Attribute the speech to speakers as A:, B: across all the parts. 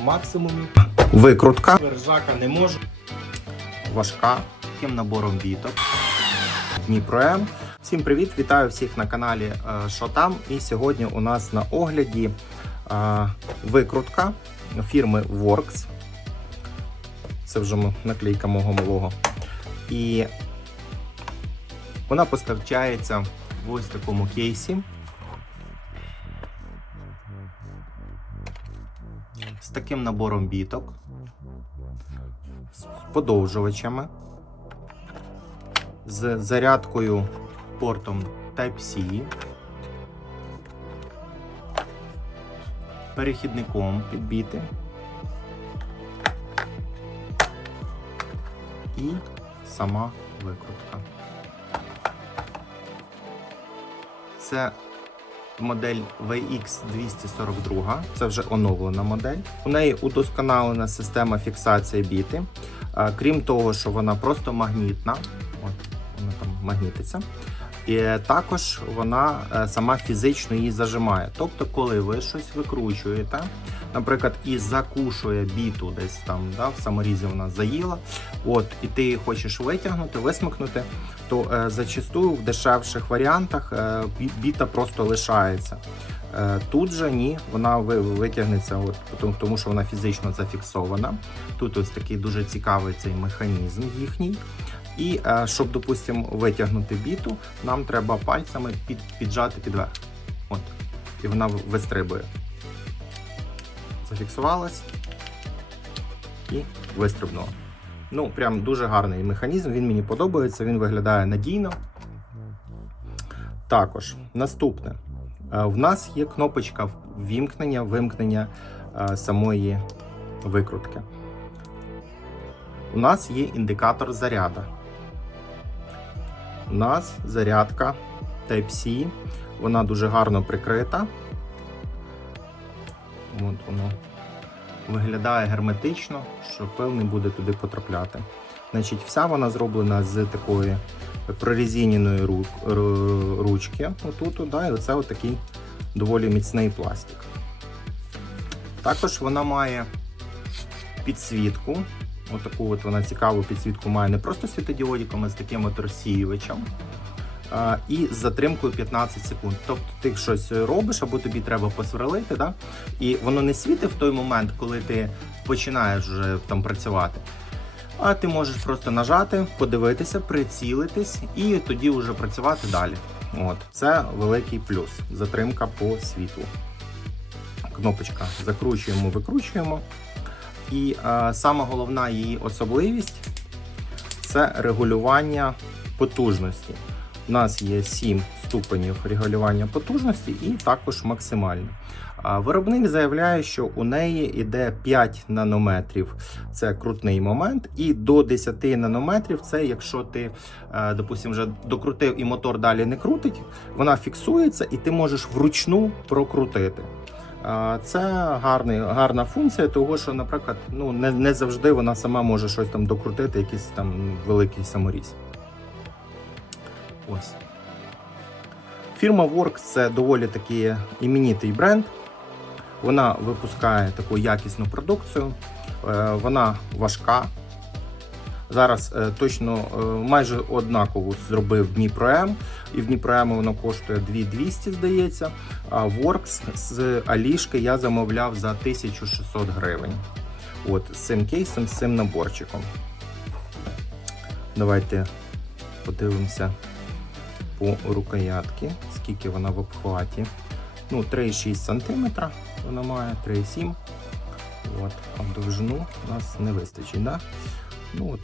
A: максимумі.
B: Викрутка.
A: Вержака не можу.
B: важка таким набором біток. Дніпро М. Всім привіт! Вітаю всіх на каналі е, Що там. І сьогодні у нас на огляді е, викрутка фірми Works. Це вже наклейка мого малого. І вона постачається в ось такому кейсі. Таким набором біток, з подовжувачами, з зарядкою портом Type-C, перехідником підбіти. І сама викрутка. Це модель VX242, це вже оновлена модель. У неї удосконалена система фіксації біти. Крім того, що вона просто магнітна, от вона там магнітиться. І також вона е, сама фізично її зажимає. Тобто, коли ви щось викручуєте, наприклад, і закушує біту десь там, да, в саморізі вона заїла, от, і ти її хочеш витягнути, висмикнути, то е, зачастую в дешевших варіантах е, біта просто лишається. Е, Тут же ні, вона ви- витягнеться, от, тому що вона фізично зафіксована. Тут ось такий дуже цікавий цей механізм їхній. І е, щоб, допустимо, витягнути біту, нам треба пальцями під, піджати підверх. От. І вона вистрибує. Зафіксувалась і вистрибнула. Ну, прям дуже гарний механізм, він мені подобається, він виглядає надійно. Також наступне. Е, В нас є кнопочка вімкнення, вимкнення е, самої викрутки. У нас є індикатор заряду. У нас зарядка Type-C. Вона дуже гарно прикрита. От воно виглядає герметично, що пил не буде туди потрапляти. Значить, вся вона зроблена з такої ру- ручки. Отут, да, і оце отакий доволі міцний пластик. Також вона має підсвітку. Отаку от вона цікаву підсвітку має не просто світодіодиком, а з таким от розсіювачем. І з затримкою 15 секунд. Тобто ти щось робиш, або тобі треба посверлити, да? і воно не світить в той момент, коли ти починаєш вже там працювати. А ти можеш просто нажати, подивитися, прицілитись і тоді вже працювати далі. От, це великий плюс. Затримка по світлу. Кнопочка закручуємо, викручуємо. І е, сама головна її особливість це регулювання потужності. У нас є 7 ступенів регулювання потужності і також максимальне. Виробник заявляє, що у неї йде 5 нанометрів це крутний момент, і до 10 нанометрів це якщо ти, е, допустим, вже докрутив і мотор далі не крутить, вона фіксується і ти можеш вручну прокрутити. Це гарний, гарна функція, того що, наприклад, ну не, не завжди вона сама може щось там докрутити, якийсь там великий саморіз. Ось. Фірма Works це доволі такий іменитий бренд. Вона випускає таку якісну продукцію, Е, вона важка. Зараз е, точно е, майже однакову зробив Дніпро М, і в Дніпро М воно коштує 2200, здається. А Works з Алішки я замовляв за 1600 гривень. От, з цим кейсом, з цим наборчиком. Давайте подивимося по рукоятки, скільки вона в обхваті. Ну, 3,6 см вона має, 3,7 От, а довжину у нас не вистачить. Да? Ну, от,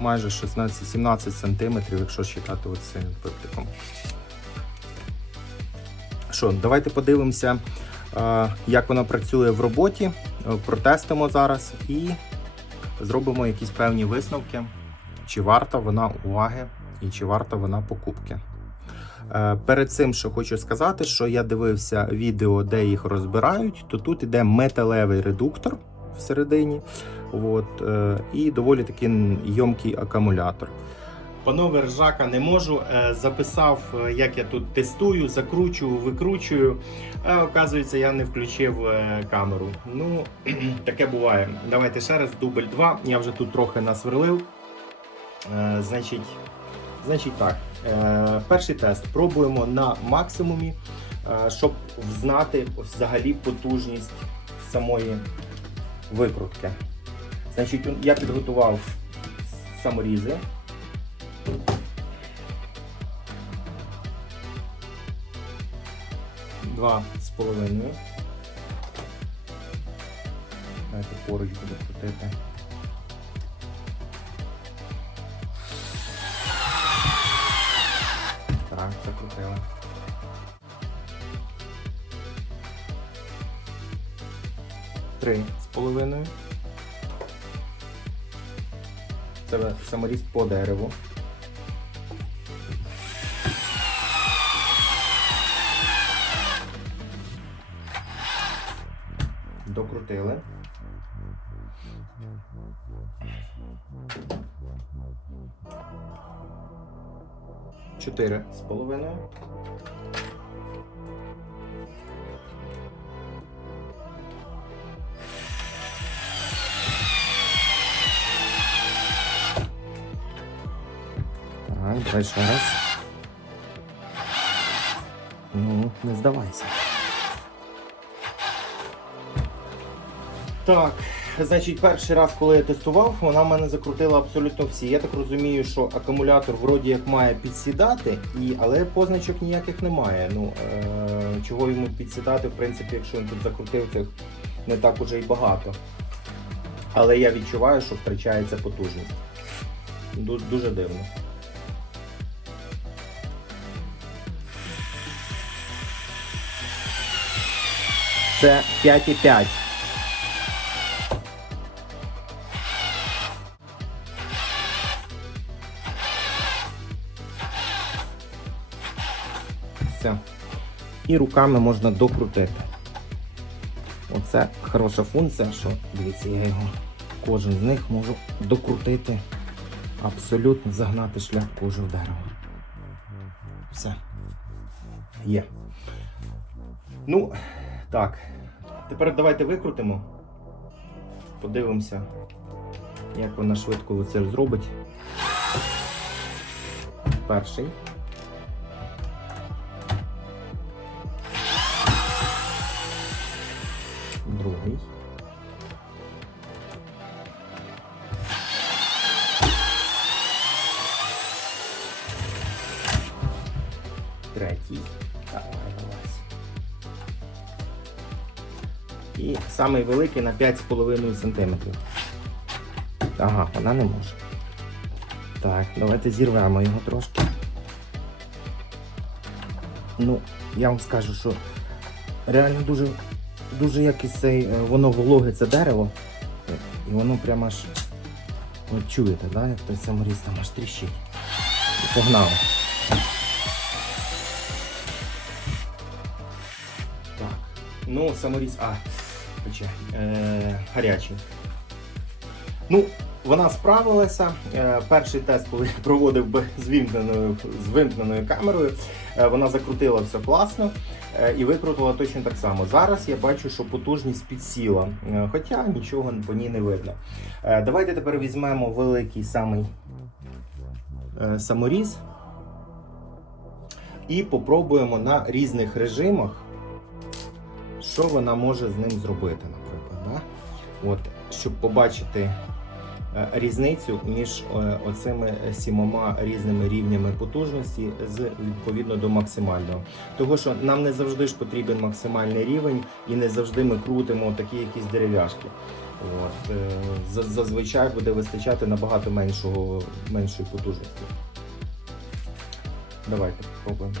B: майже 16-17 см, якщо считати цим пиптиком. Що, давайте подивимося, як вона працює в роботі, Е, протестимо зараз і зробимо якісь певні висновки, чи варта вона уваги і чи варта вона покупки. Е, Перед цим, що хочу сказати, що я дивився відео, де їх розбирають, то тут іде металевий редуктор всередині, от, е, і доволі таки йомкий акумулятор. Панове ржака не можу. Е, Записав, е, як я тут тестую, закручую, викручую. А оказується, я не включив камеру. Ну, таке буває. Давайте ще раз, дубль 2. Я вже тут трохи насверлив. Значить, значить так. Перший тест пробуємо на максимумі, щоб знати взагалі потужність самої викрутки. Значить, я підготував саморізи. Два з половиною. Давайте поруч буду крутити. Так, закрутили. Три з половиною. Це саморіз по дереву. Докрутили. Чотири з половиною. Давай раз. Ну, не здавайся. Так, значить, перший раз, коли я тестував, вона в мене закрутила абсолютно всі. Я так розумію, що акумулятор вроді як має підсідати, і, але позначок ніяких немає. Ну, е, чого йому підсідати, в принципі, якщо він тут закрутив, цих не так уже і багато. Але я відчуваю, що втрачається потужність. Дуже дивно. Це 5,5. Все. І руками можна докрутити. Оце хороша функція, що дивіться, я його кожен з них можу докрутити, абсолютно загнати шлях кожу в дерево. Все. Є. Ну, так. Тепер давайте викрутимо. Подивимося, як вона швидко це зробить. Перший. Другий. І самий великий на 5,5 см. Ага, вона не може. Так, давайте зірвемо його трошки. Ну, я вам скажу, що реально дуже, дуже якось цей, е, воно вологе це дерево. І воно прямо аж. От чуєте, да, як той саморіз там аж тріщить. Погнали. Так. Ну, саморіз. А, пече. Ну, вона справилася. Е, перший тест, коли я проводив з вимкненою, з вимкненою камерою, е, вона закрутила все класно е, і викрутила точно так само. Зараз я бачу, що потужність підсіла, хоча нічого по ній не видно. Давайте тепер візьмемо великий самий саморіз і попробуємо на різних режимах, що вона може з ним зробити, наприклад. Да? От, щоб побачити е, різницю між е, оцими сімома різними рівнями потужності з відповідно до максимального. Того, що нам не завжди ж потрібен максимальний рівень, і не завжди ми крутимо такі якісь дерев'яшки. От, е, зазвичай буде вистачати набагато меншого, меншої потужності. Давайте спробуємо.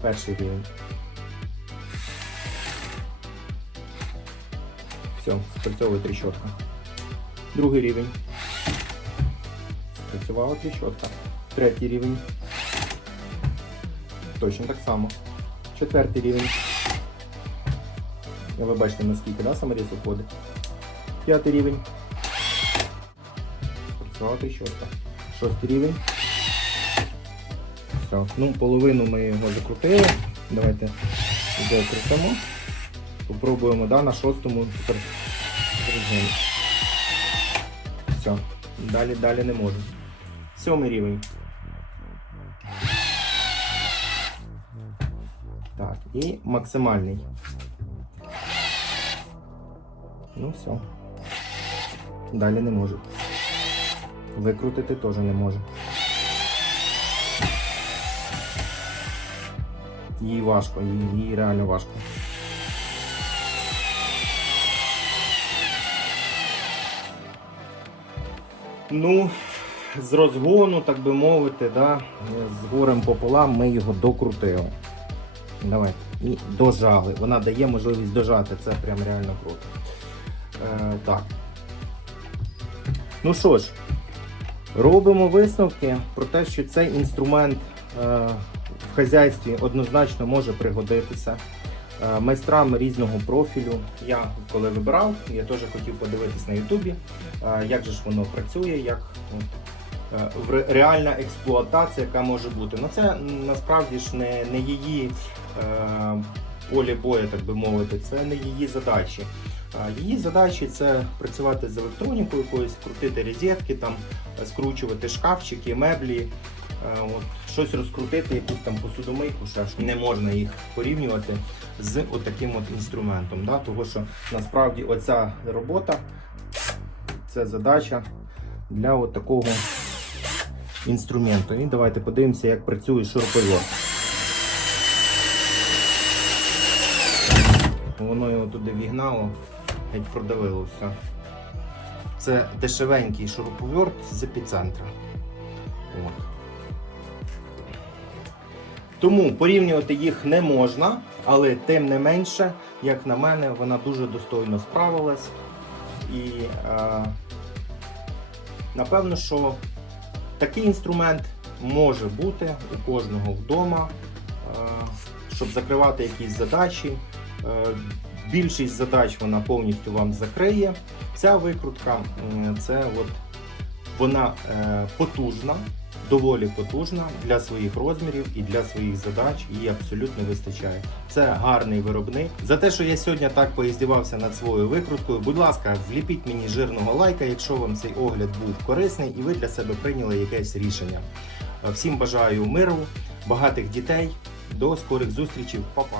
B: Перший рівень. Все, спрацьовує тріщотка. Другий рівень. Спрацювала тріщотка. Третій рівень. Точно так само. Четвертий рівень. Ви бачите, наскільки да, саморіз уходить. П'ятий рівень. Спрацювала тріщотка. Шостий рівень. Все. Ну, половину ми його закрутили. Давайте докрутимо. Попробуємо да, на шостому режимі. Все. Далі, далі не можу. Сьомий рівень. Так, і максимальний. Ну все. Далі не можу. Викрутити теж не можу. Їй важко, їй, їй реально важко. Ну, з розгону, так би мовити, да, з горем пополам ми його докрутили. Давайте. І дожали. Вона дає можливість дожати. Це прям реально круто. Е, так. Ну що ж, робимо висновки про те, що цей інструмент е, в хазяйстві однозначно може пригодитися. Е, майстрам різного профілю. Я коли вибирав, я теж хотів подивитись на Ютубі, е, як же ж воно працює, як е, в реальна експлуатація, яка може бути. Ну це насправді ж не, не її е, поле бою, так би мовити, це не її задачі. Її задачі це працювати з електронікою, якоюсь, крутити розетки, там, скручувати шкафчики, меблі, от, щось розкрутити, якусь там посудомийку, ще не можна їх порівнювати з отаким от інструментом. Да? Тому що насправді оця робота це задача для от такого інструменту. І давайте подивимося, як працює шуруповерт. Воно його туди вігнало, геть продавило все. Це дешевенький шуруповерт з епіцентра. От. Тому порівнювати їх не можна, але тим не менше, як на мене, вона дуже достойно справилась. І е, напевно, що такий інструмент може бути у кожного вдома, е, щоб закривати якісь задачі. Е, Більшість задач вона повністю вам закриє. Ця викрутка це от, вона е, потужна, доволі потужна для своїх розмірів і для своїх задач. Її абсолютно вистачає. Це гарний виробник. За те, що я сьогодні так поїздівався над своєю викруткою, будь ласка, вліпіть мені жирного лайка, якщо вам цей огляд був корисний і ви для себе прийняли якесь рішення. Е, Всім бажаю миру, багатих дітей. До скорих зустрічей, Па-па!